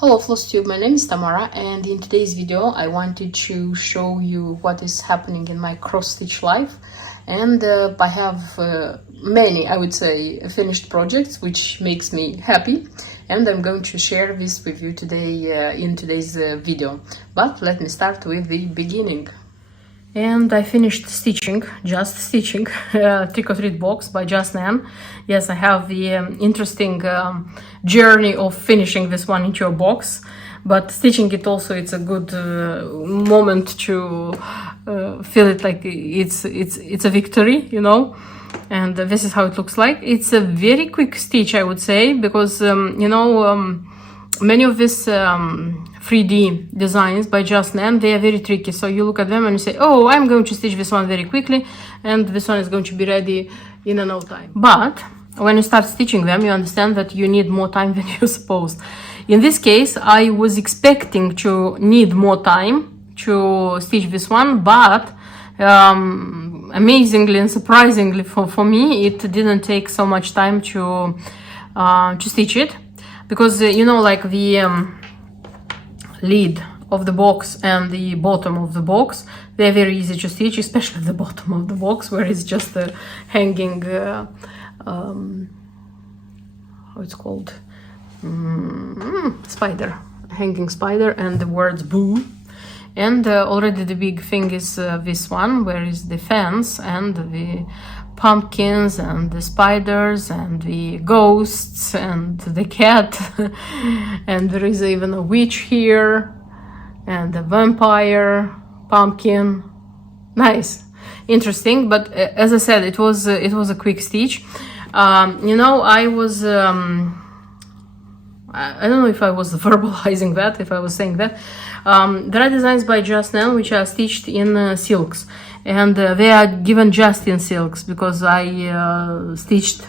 Hello FlossTube, my name is Tamara, and in today's video I wanted to show you what is happening in my cross-stitch life. And I have many, I would say, finished projects, which makes me happy, and I'm going to share this with you today in today's video. But let me start with the beginning. And I finished stitching, just stitching, Trick or Treat box by Just Nan. Yes, I have the interesting journey of finishing this one into a box, but stitching it also, it's a good moment to feel it like it's a victory, you know. And this is how it looks like. It's a very quick stitch, I would say, because many of these 3D designs by Just Nan, they are very tricky. So you look at them and you say, oh, I'm going to stitch this one very quickly, and this one is going to be ready in no time. But when you start stitching them, you understand that you need more time than you suppose. In this case, I was expecting to need more time to stitch this one, but amazingly and surprisingly for me, it didn't take so much time to stitch it, because you know, like the lid of the box and the bottom of the box, they're very easy to stitch, especially the bottom of the box where it's just a hanging how it's called, spider, hanging spider, and the words boo. And already the big thing is this one, where is the fence and the pumpkins and the spiders and the ghosts and the cat and there is even a witch here and a vampire pumpkin. Nice, interesting. But as I said, it was a quick stitch. You know, I was I don't know if I was verbalizing that, if I was saying that. There are designs by Just Nan which are stitched in silks, and they are given just in silks, because I stitched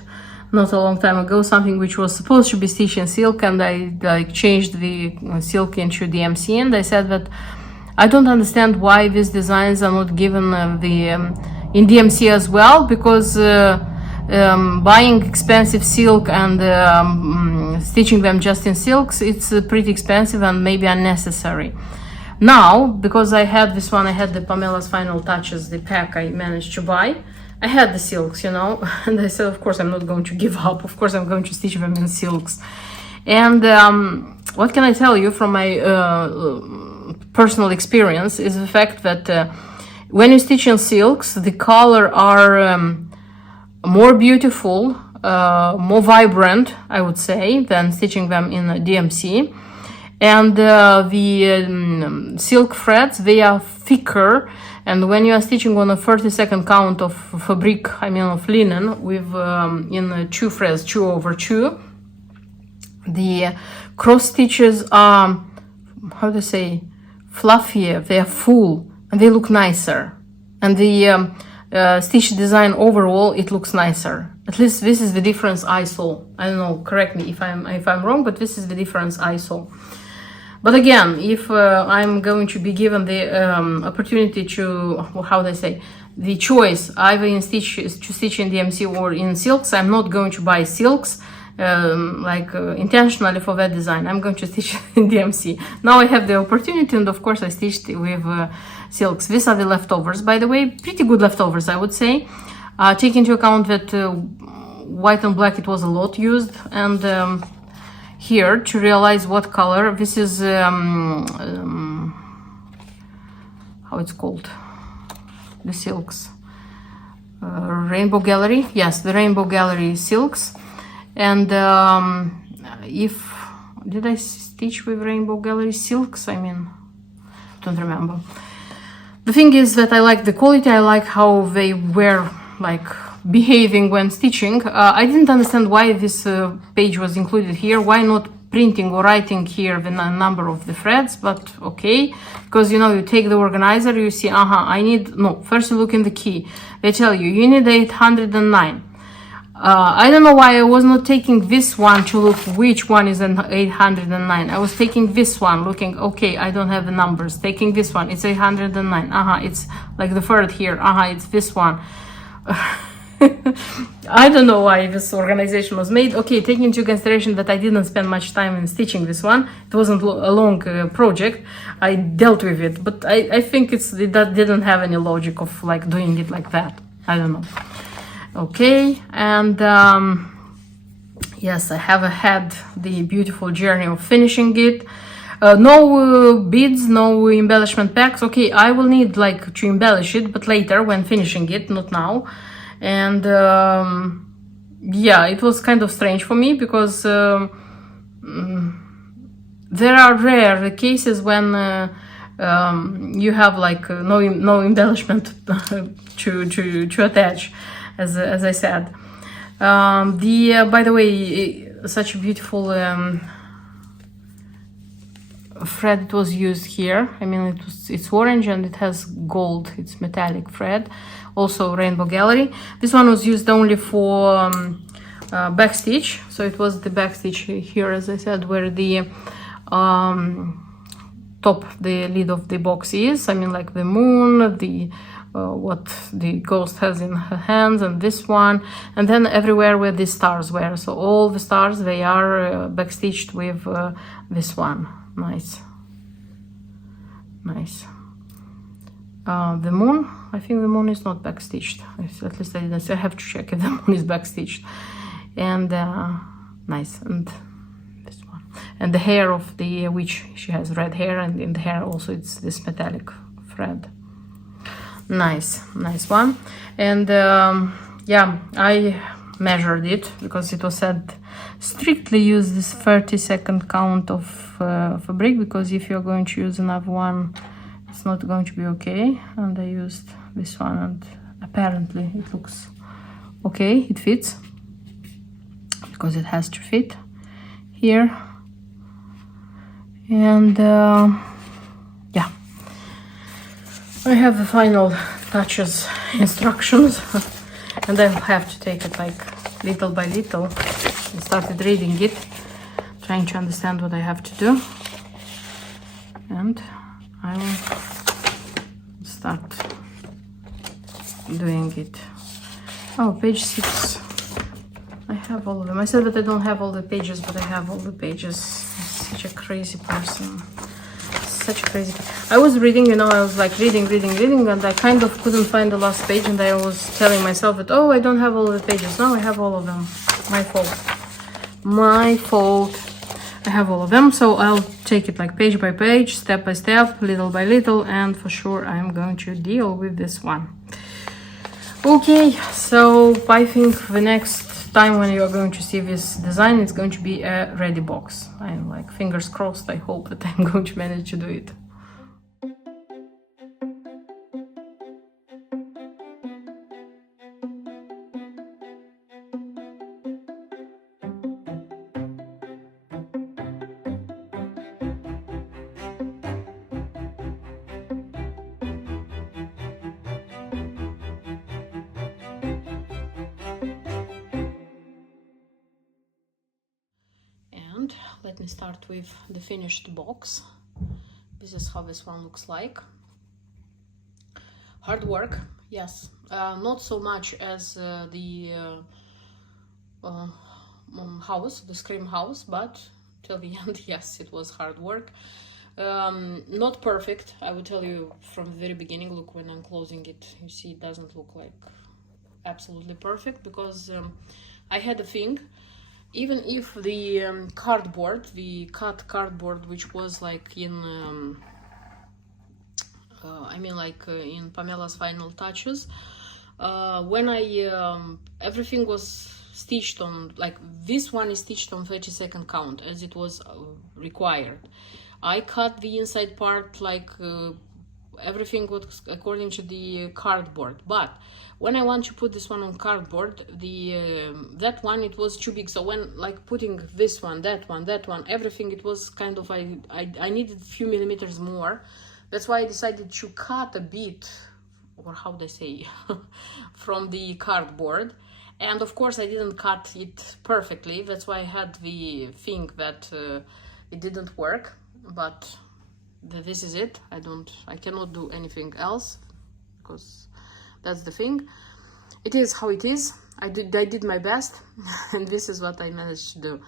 not a long time ago something which was supposed to be stitched in silk, and I like changed the silk into DMC, and I said that I don't understand why these designs are not given in DMC as well, because buying expensive silk and stitching them just in silks, it's pretty expensive and maybe unnecessary. Now, because I had this one, I had the Pamela's Final Touches, the pack I managed to buy, I had the silks, you know, and I said, of course I'm not going to give up, of course I'm going to stitch them in silks. And what can I tell you from my personal experience is the fact that when you stitch in silks, the color are more beautiful, more vibrant, I would say, than stitching them in DMC. And the silk threads, they are thicker, and when you are stitching on a 30-second count of fabric, I mean of linen, with in 2 threads, 2 over 2, the cross stitches are, how to say, fluffier, they are full, and they look nicer. And the stitch design overall, it looks nicer. At least this is the difference I saw. I don't know, correct me if I'm wrong, but this is the difference I saw. But again, if I'm going to be given the opportunity to, how do I say, the choice either in stitch in DMC or in silks, I'm not going to buy silks intentionally for that design. I'm going to stitch in DMC. Now I have the opportunity, and of course I stitched with silks. These are the leftovers, by the way, pretty good leftovers, I would say. Take into account that white and black, it was a lot used, and here to realize what color this is, how it's called, the silks, Rainbow Gallery, yes, the Rainbow Gallery silks. And did I stitch with Rainbow Gallery silks? I mean, don't remember. The thing is that I like the quality, I like how they were like behaving when stitching. I didn't understand why this page was included here, why not printing or writing here the number of the threads, but okay, because you know, you take the organizer, you see, I need, no, first you look in the key, they tell you need 809. I don't know why I was not taking this one to look which one is an 809. I was taking this one, looking, okay, I don't have the numbers. Taking this one, it's 809. It's like the third here. It's this one. I don't know why this organization was made. Okay, taking into consideration that I didn't spend much time in stitching this one, it wasn't a long project, I dealt with it, but I think that didn't have any logic of like doing it like that. I don't know. Okay, and yes, I have had the beautiful journey of finishing it. No beads, no embellishment packs. Okay, I will need like to embellish it, but later when finishing it, not now. And yeah, it was kind of strange for me because there are rare cases when you have like no embellishment to attach, as I said. By the way, such a beautiful thread was used here. I mean, it's orange and it has gold. It's metallic thread. Also Rainbow Gallery. This one was used only for back stitch. So it was the back stitch here, as I said, where the top, the lid of the box is. I mean, like the moon, the what the ghost has in her hands, and this one, and then everywhere where the stars were. So all the stars, they are backstitched with this one. Nice. The moon, I think the moon is not backstitched. At least I didn't say. I have to check if the moon is backstitched. And nice. And this one, and the hair of the witch, she has red hair, and in the hair also it's this metallic thread. Nice one. And yeah, I measured it because it was said strictly use this 30-second count of fabric, because if you're going to use another one, it's not going to be okay. And I used this one, and apparently it looks okay. It fits because it has to fit here. And yeah, I have the final touches, instructions, and I'll have to take it like little by little. I started reading it, trying to understand what I have to do, and I will start doing it. Oh, page 6. I have all of them. I said that I don't have all the pages, but I have all the pages. I'm such a crazy person. Such a crazy. I was reading, you know, I was like reading, and I kind of couldn't find the last page, and I was telling myself that, oh, I don't have all the pages. No, I have all of them. My fault. I have all of them, so I'll take it like page by page, step by step, little by little, and for sure I'm going to deal with this one. Okay, so I think the next time when you are going to see this design, it's going to be a ready box. I'm like fingers crossed. I hope that I'm going to manage to do it. Let me start with the finished box. This is how this one looks like. Hard work, yes. Not so much as the house, the Scream house, but till the end, yes, it was hard work. Not perfect, I will tell you from the very beginning. Look, when I'm closing it, you see it doesn't look like absolutely perfect, because I had a thing. Even if the cardboard, the cut cardboard, which was like in, I mean like in Pamela's final touches, when I, everything was stitched on, like this one is stitched on 30-second count as it was required. I cut the inside part like everything was according to the cardboard, but when I want to put this one on cardboard, the that one, it was too big. So when like putting this one, that one, everything, it was kind of, I needed a few millimeters more. That's why I decided to cut a bit, or how they say, from the cardboard. And of course I didn't cut it perfectly. That's why I had the thing that it didn't work, but this is it. I cannot do anything else, because that's the thing. it is how it is. I did my best, and this is what I managed to do.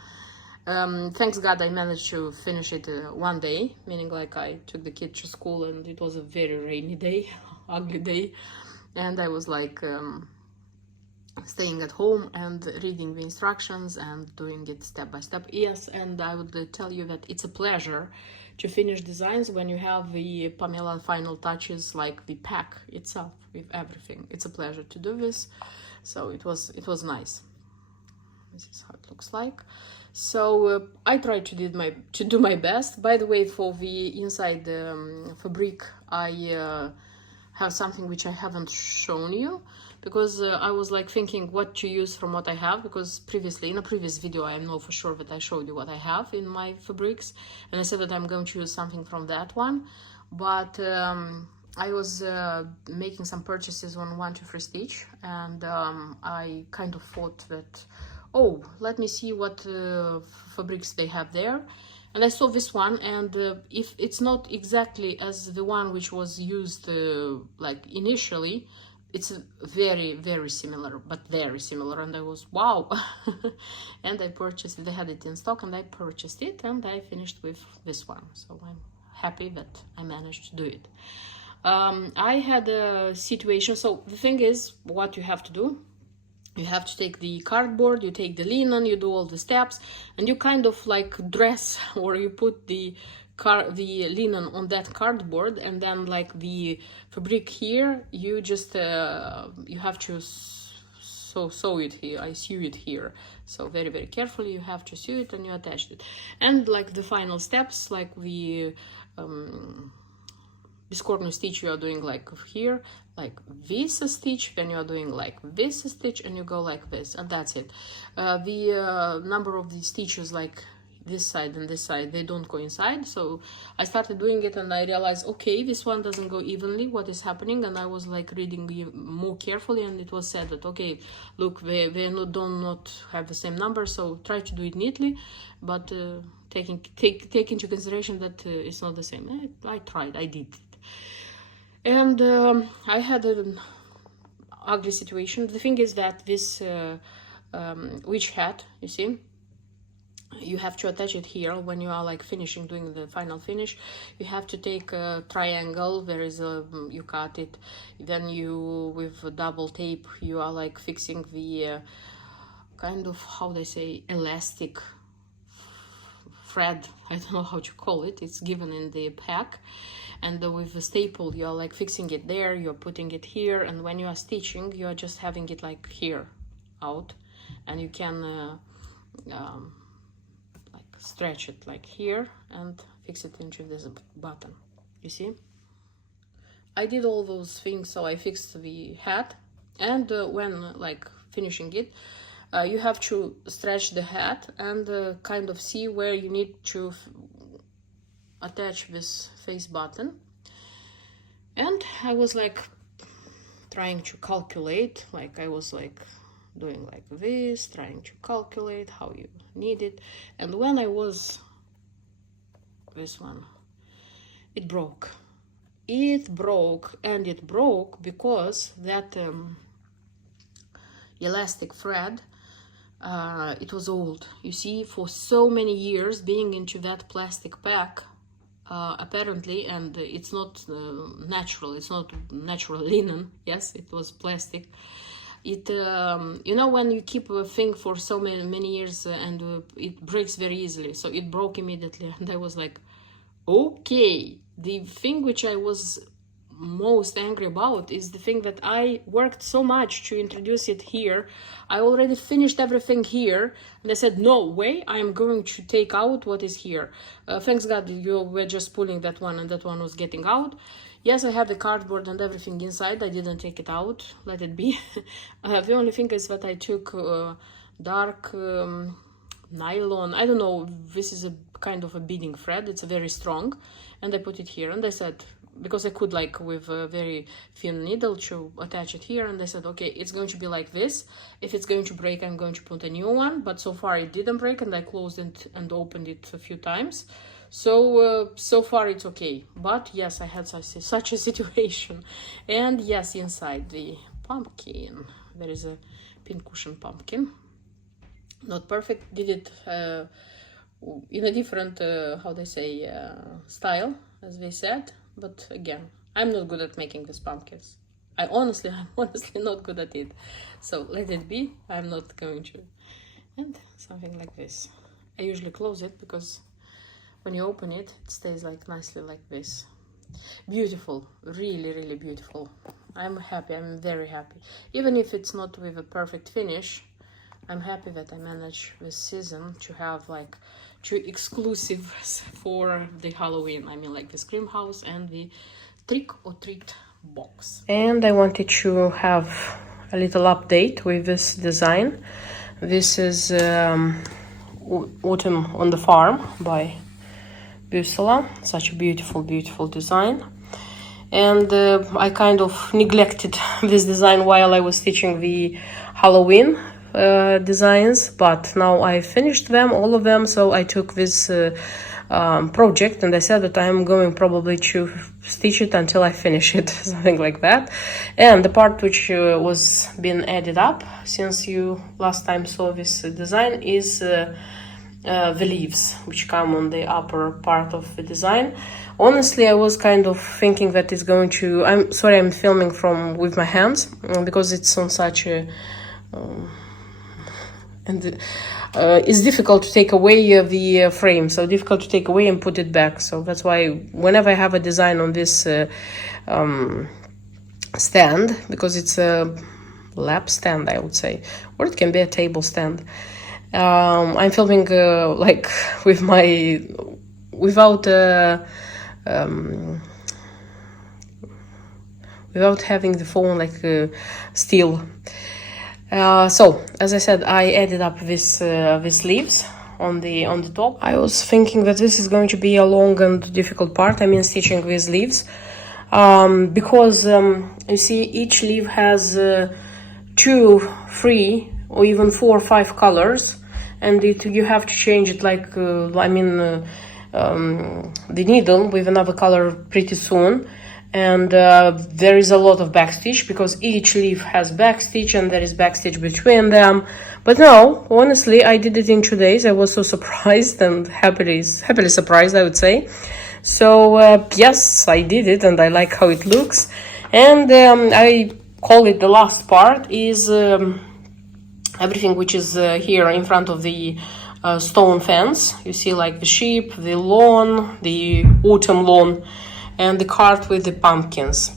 Thanks God I managed to finish it one day, meaning like I took the kid to school and it was a very rainy day, ugly day, and I was like staying at home and reading the instructions and doing it step by step. Yes, and I would tell you that it's a pleasure to finish designs when you have the Pamela final touches, like the pack itself with everything. It's a pleasure to do this, so it was nice. This is how it looks like. So I tried to do my best. By the way, for the inside fabric, I have something which I haven't shown you, because I was like thinking what to use from what I have, because previously in a previous video I know for sure that I showed you what I have in my fabrics, and I said that I'm going to use something from that one, but I was making some purchases on 1 2 3 Stitch, and I kind of thought that, oh, let me see what fabrics they have there. And I saw this one, and if it's not exactly as the one which was used like initially, it's very, very similar, but very similar. And I was, wow. And I purchased it. They had it in stock, and I purchased it, and I finished with this one. So I'm happy that I managed to do it. I had a situation. So the thing is, what you have to do, you have to take the cardboard, you take the linen, you do all the steps, and you kind of like dress, or you put the linen on that cardboard, and then like the fabric here, you just you have to sew it here. I sew it here, so very, very carefully you have to sew it, and you attach it. And like the final steps, like the this corner stitch, you are doing like here, like this stitch, then you are doing like this stitch, and you go like this, and that's it. The number of the stitches, like this side and this side, they don't coincide. So I started doing it, and I realized, okay, this one doesn't go evenly, what is happening? And I was like reading more carefully, and it was said that, okay, look, they do not have the same number, so try to do it neatly, but take into consideration that it's not the same. I tried, I did it. And I had an ugly situation. The thing is that this witch hat, you see, you have to attach it here when you are like finishing, doing the final finish. You have to take a triangle, there is a, you cut it, then you, with a double tape, you are like fixing the kind of, how they say, elastic thread, I don't know how to call it, it's given in the pack. And with the staple, you're like fixing it there, you're putting it here, and when you are stitching, you're just having it like here out, and you can like stretch it like here and fix it into this button. You see, I did all those things. So I fixed the hat, and when like finishing it, you have to stretch the hat and kind of see where you need to attach this face button. And I was like trying to calculate, like I was like doing like this, trying to calculate how you need it. And when I was this one, it broke. And it broke because that elastic thread, it was old. You see, for so many years being into that plastic pack, apparently, and it's not natural, it's not natural linen, yes, it was plastic. It you know, when you keep a thing for so many years and it breaks very easily, so it broke immediately. And I was like, okay, the thing which I was most angry about is the thing that I worked so much to introduce it here. I already finished everything here, and I said, no way, I'm going to take out what is here. Thanks God you were just pulling that one, and that one was getting out. Yes, I have the cardboard and everything inside. I didn't take it out, let it be. The only thing is that I took dark nylon, I don't know, this is a kind of a beading thread, it's very strong, and I put it here, and I said, because I could like with a very thin needle to attach it here, and I said, okay, it's going to be like this. If it's going to break, I'm going to put a new one, but so far it didn't break, and I closed it and opened it a few times, so so far it's okay. But yes, I had such a situation. And yes, inside the pumpkin, there is a pincushion pumpkin. Not perfect, did it in a different, how they say, style, as they said. But again, I'm not good at making these pumpkins. I'm honestly not good at it. So let it be, I'm not going to. And something like this. I usually close it because when you open it, it stays like nicely like this. Beautiful, really, really beautiful. I'm happy, I'm very happy. Even if it's not with a perfect finish, I'm happy that I managed this season to have like 2 exclusives for the Halloween. I mean, like the Scream House and the Trick or Treat box. And I wanted to have a little update with this design. This is Autumn on the Farm by Busela. Such a beautiful, beautiful design. And I kind of neglected this design while I was stitching the Halloween designs, but now I finished them, all of them. So I took this project and I said that I'm going probably to stitch it until I finish it, something like that. And the part which was being added up since you last time saw this design is the leaves which come on the upper part of the design. Honestly, I was kind of thinking that it's going to, I'm sorry, I'm filming from with my hands because it's on such a and it's difficult to take away the frame, so difficult to take away and put it back. So that's why whenever I have a design on this stand, because it's a lap stand, I would say, or it can be a table stand, I'm filming like with my without having the phone like still. So as I said, I added up this leaves on the top. I was thinking that this is going to be a long and difficult part. I mean, stitching these leaves, because you see each leaf has 2, 3, or even 4 or 5 colors, and you have to change it like the needle with another color pretty soon. And there is a lot of backstitch because each leaf has backstitch and there is backstitch between them. But no, honestly, I did it in 2 days. I was so surprised and happily surprised, I would say. So yes, I did it and I like how it looks. And I call it the last part is everything which is here in front of the stone fence. You see like the sheep, the lawn, the autumn lawn, and the cart with the pumpkins.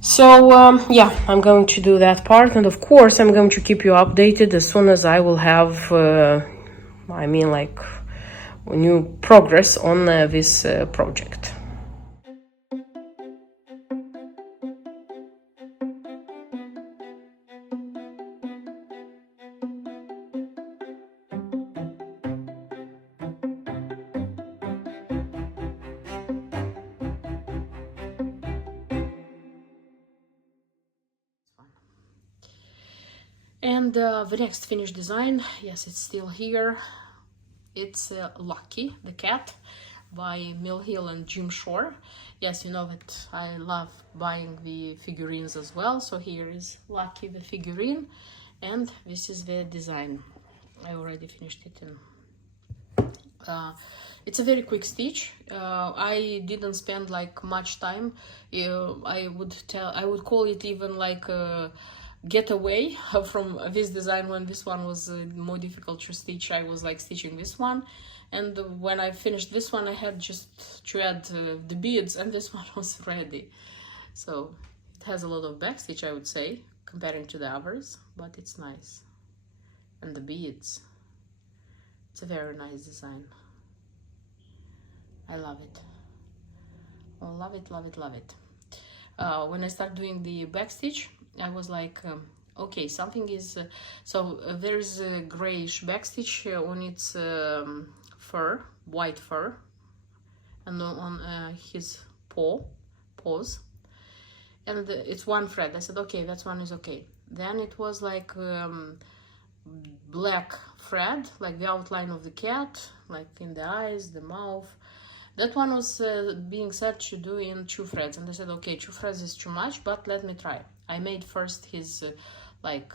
So yeah, I'm going to do that part, and of course I'm going to keep you updated as soon as I will have new progress on this project. And the next finished design, yes, it's still here. It's Lucky, the cat, by Mill Hill and Jim Shore. Yes, you know that I love buying the figurines as well. So here is Lucky, the figurine, and this is the design. I already finished it in. It's a very quick stitch. I didn't spend like much time. I would call it even like get away from this design. When this one was more difficult to stitch, I was like stitching this one, and when I finished this one I had just to add the beads, and this one was ready. So it has a lot of backstitch, I would say, comparing to the others, but it's nice. And the beads, it's a very nice design. I love it. Oh, love it, love it, love it. When I start doing the backstitch, I was like, okay, something is... there's a grayish backstitch on its fur, white fur, and on his paws. And it's one thread. I said, okay, that one is okay. Then it was like black thread, like the outline of the cat, like in the eyes, the mouth. That one was being said to do in 2 threads, and I said, okay, 2 threads is too much, but let me try. I made first his like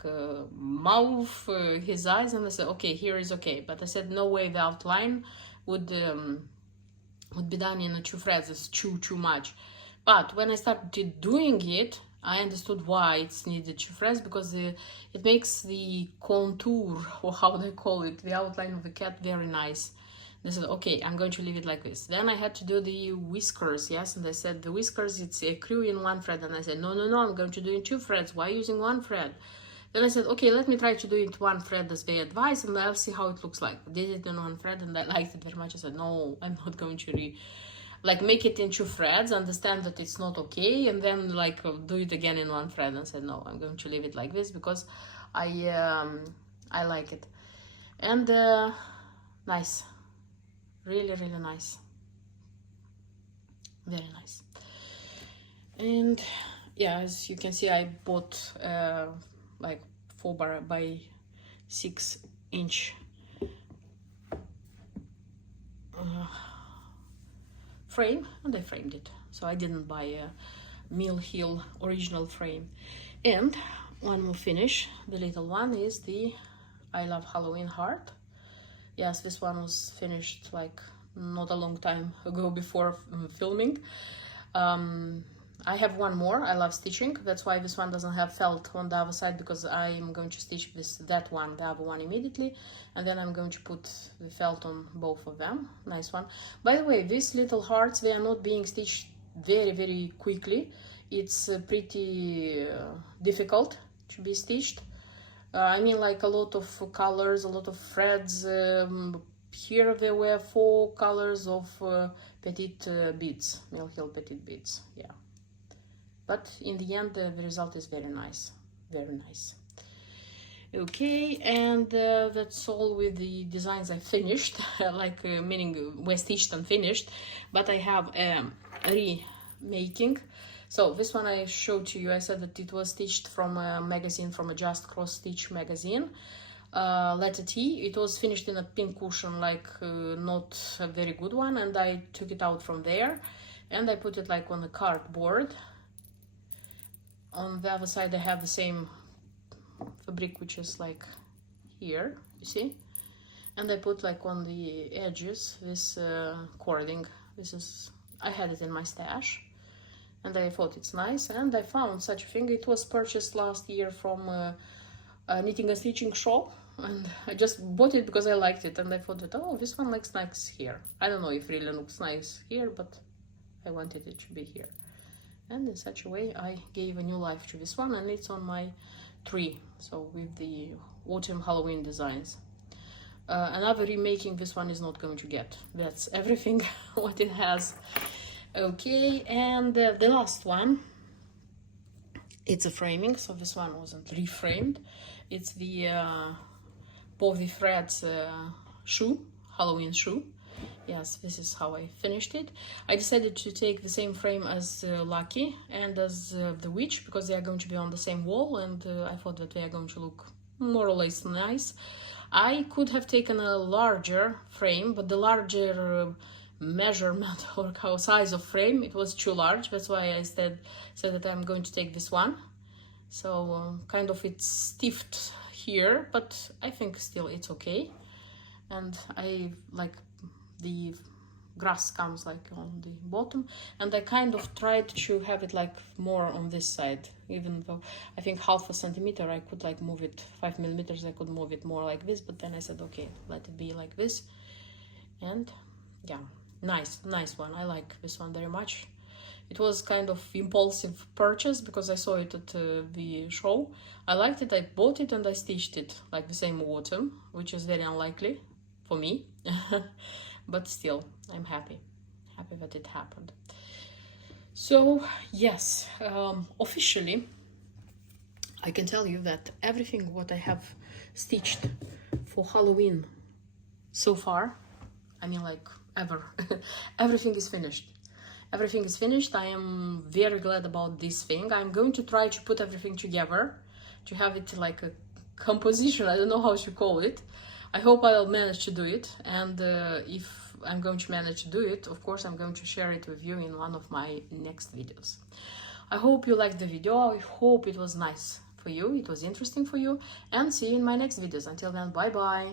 mouth, his eyes, and I said, okay, here is okay. But I said, no way the outline would be done in 2 threads. It's too much. But when I started doing it, I understood why it's needed 2 threads, because it makes the contour, or how they call it, the outline of the cat, very nice. They said, okay, I'm going to leave it like this. Then I had to do the whiskers, yes, and they said the whiskers, it's a crew in 1 thread, and I said, no, I'm going to do it in 2 threads. Why using 1 thread? Then I said, okay, let me try to do it 1 thread as they advise, and I'll see how it looks like. I did it in 1 thread, and I liked it very much. I said, no, I'm not going to make it in 2 threads, understand that it's not okay, and then like do it again in 1 thread. And I said, no, I'm going to leave it like this because I like it. And nice, really nice, very nice. And yeah, as you can see, I bought like 4 by 6 inch frame, and I framed it. So I didn't buy a Mill Hill original frame. And one more finish, the little one, is the I Love Halloween heart. Yes, this one was finished like not a long time ago before filming. I have one more. I love stitching. That's why this one doesn't have felt on the other side, because I'm going to stitch the other one immediately, and then I'm going to put the felt on both of them. Nice one. By the way, these little hearts, they are not being stitched very quickly. It's pretty difficult to be stitched. I mean, like a lot of colors, a lot of threads. Here there were 4 colors of petite beads, Mill Hill petite beads. Yeah. But in the end, the result is very nice, very nice. Okay, and that's all with the designs I finished, meaning were stitched and finished. But I have remaking. So this one I showed to you. I said that it was stitched from a magazine, from a Just Cross Stitch magazine. Letter T. It was finished in a pink cushion, not a very good one, and I took it out from there, and I put it like on the cardboard. On the other side I have the same fabric, which is like here, you see, and I put like on the edges this cording. This is, I had it in my stash and I thought it's nice, and I found such a thing. It was purchased last year from a knitting and stitching shop, and I just bought it because I liked it, and I thought that, oh, this one looks nice here. I don't know if it really looks nice here, but I wanted it to be here. And in such a way I gave a new life to this one, and it's on my tree, so with the autumn Halloween designs. Another remaking this one is not going to get. That's everything what it has. Okay, and the last one, it's a framing, so this one wasn't reframed. It's the both the threads shoe, Halloween shoe. Yes, this is how I finished it. I decided to take the same frame as Lucky and as the Witch, because they are going to be on the same wall, and I thought that they are going to look more or less nice. I could have taken a larger frame, but the larger measurement or size of frame, it was too large. That's why I said that I'm going to take this one. So kind of it's stiffed here, but I think still it's okay. And I like the grass comes like on the bottom, and I kind of tried to have it like more on this side, even though I think 0.5 centimeter I could like move it, 5 millimeters I could move it more like this, but then I said okay, let it be like this. And yeah, nice one. I like this one very much. It was kind of impulsive purchase because I saw it at the show. I liked it, I bought it, and I stitched it like the same autumn, which is very unlikely for me. But still, I'm happy that it happened. So yes, officially I can tell you that everything what I have stitched for Halloween so far, I mean like ever, everything is finished. Everything is finished. I am very glad about this thing. I'm going to try to put everything together, to have it like a composition. I don't know how to call it. I hope I'll manage to do it, and if I'm going to manage to do it, of course I'm going to share it with you in one of my next videos. I hope you liked the video. I hope it was nice for you, it was interesting for you, and see you in my next videos. Until then, bye bye.